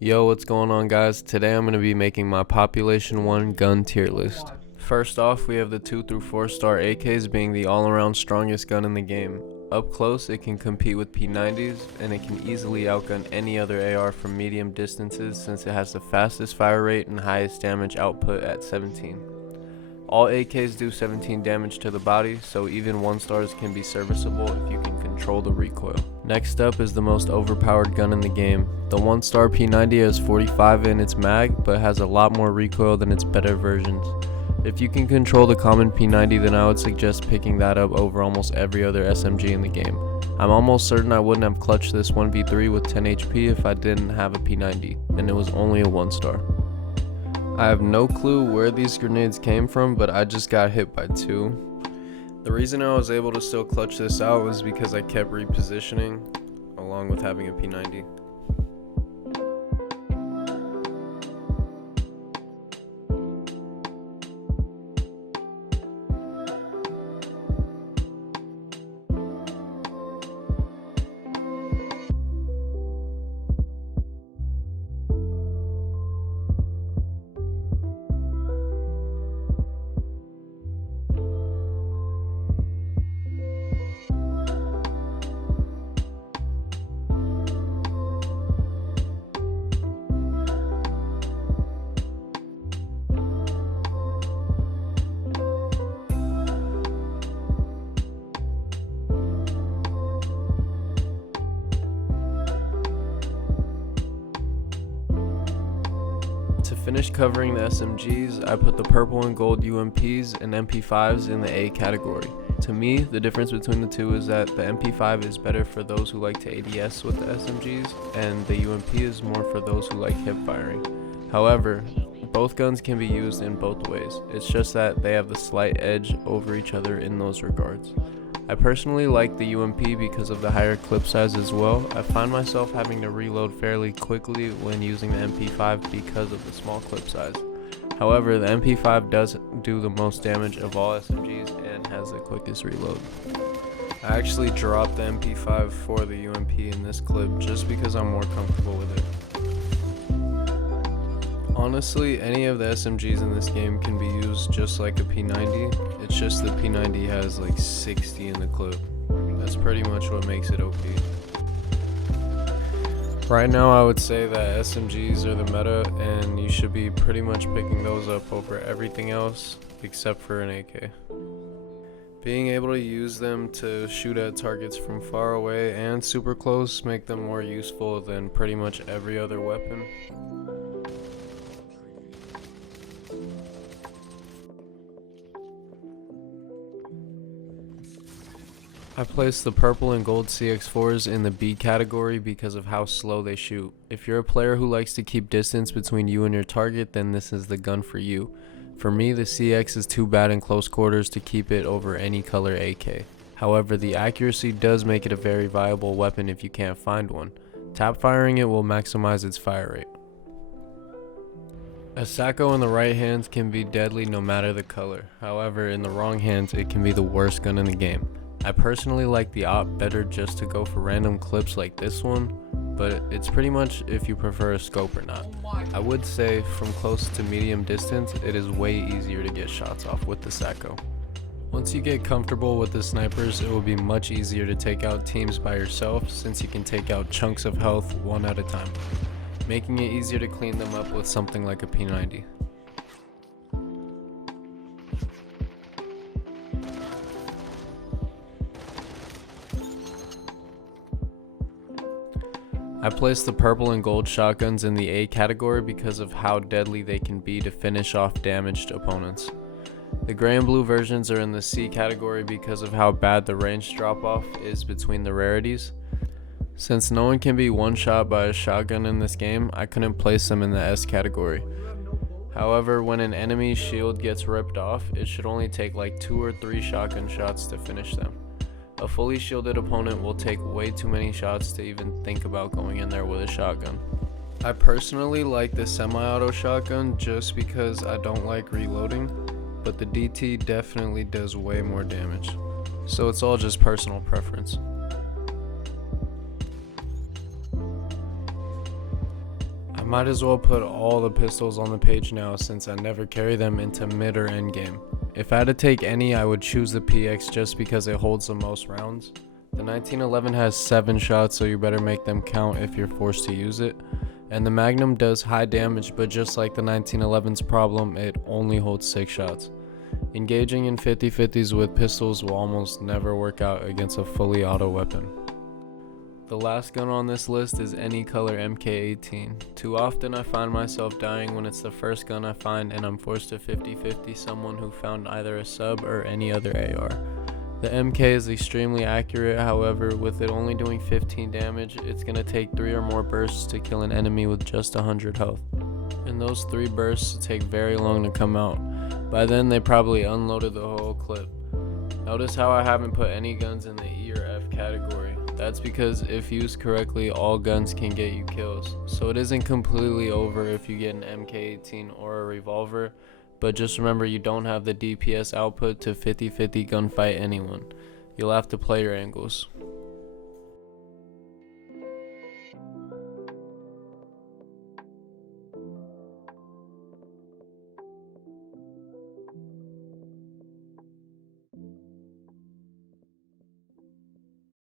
Yo, what's going on, guys? Today I'm going to be making my population 1 gun tier list. First off, we have the 2 through 4 star AKs being the all-around strongest gun in the game. Up close, it can compete with P90s, and it can easily outgun any other AR from medium distances since it has the fastest fire rate and highest damage output at 17. All AKs do 17 damage to the body, so even 1 stars can be serviceable if you can control the recoil. Next up is the most overpowered gun in the game. The 1 star P90 has 45 in its mag, but has a lot more recoil than its better versions. If you can control the common P90, then I would suggest picking that up over almost every other SMG in the game. I'm almost certain I wouldn't have clutched this 1v3 with 10 HP if I didn't have a P90, and it was only a 1 star. I have no clue where these grenades came from, but I just got hit by 2. The reason I was able to still clutch this out was because I kept repositioning along with having a P90. To finish covering the SMGs, I put the purple and gold UMPs and MP5s in the A category. To me, the difference between the two is that the MP5 is better for those who like to ADS with the SMGs, and the UMP is more for those who like hip firing. However, both guns can be used in both ways. It's just that they have the slight edge over each other in those regards. I personally like the UMP because of the higher clip size as well. I find myself having to reload fairly quickly when using the MP5 because of the small clip size. However, the MP5 does do the most damage of all SMGs and has the quickest reload. I actually dropped the MP5 for the UMP in this clip just because I'm more comfortable with it. Honestly, any of the SMGs in this game can be used just like a P90. It's just the P90 has like 60 in the clip. That's pretty much what makes it OP. Right now I would say that SMGs are the meta, and you should be pretty much picking those up over everything else except for an AK. Being able to use them to shoot at targets from far away and super close make them more useful than pretty much every other weapon. I placed the purple and gold CX4s in the B category because of how slow they shoot. If you're a player who likes to keep distance between you and your target, then this is the gun for you. For me, the CX is too bad in close quarters to keep it over any color AK. However, the accuracy does make it a very viable weapon if you can't find one. Tap firing it will maximize its fire rate. A Sacko in the right hands can be deadly no matter the color. However, in the wrong hands, it can be the worst gun in the game. I personally like the op better just to go for random clips like this one, but it's pretty much if you prefer a scope or not. I would say from close to medium distance, it is way easier to get shots off with the Sacko. Once you get comfortable with the snipers, it will be much easier to take out teams by yourself since you can take out chunks of health one at a time, making it easier to clean them up with something like a P90. I placed the purple and gold shotguns in the A category because of how deadly they can be to finish off damaged opponents. The gray and blue versions are in the C category because of how bad the range drop-off is between the rarities. Since no one can be one-shot by a shotgun in this game, I couldn't place them in the S category. However, when an enemy's shield gets ripped off, it should only take like 2 or 3 shotgun shots to finish them. A fully shielded opponent will take way too many shots to even think about going in there with a shotgun. I personally like the semi-auto shotgun just because I don't like reloading, but the DT definitely does way more damage. So it's all just personal preference. Might as well put all the pistols on the page now since I never carry them into mid or end game. If I had to take any, I would choose the PX just because it holds the most rounds. The 1911 has 7 shots, so you better make them count if you're forced to use it. And the Magnum does high damage, but just like the 1911's problem, it only holds 6 shots. Engaging in 50-50s with pistols will almost never work out against a fully auto weapon. The last gun on this list is any color MK18. Too often I find myself dying when it's the first gun I find and I'm forced to 50-50 someone who found either a sub or any other AR. The MK is extremely accurate, however, with it only doing 15 damage, it's going to take 3 or more bursts to kill an enemy with just 100 health. And those 3 bursts take very long to come out. By then they probably unloaded the whole clip. Notice how I haven't put any guns in the E or F category. That's because if used correctly, all guns can get you kills. So it isn't completely over if you get an MK18 or a revolver, but just remember you don't have the DPS output to 50-50 gunfight anyone. You'll have to play your angles.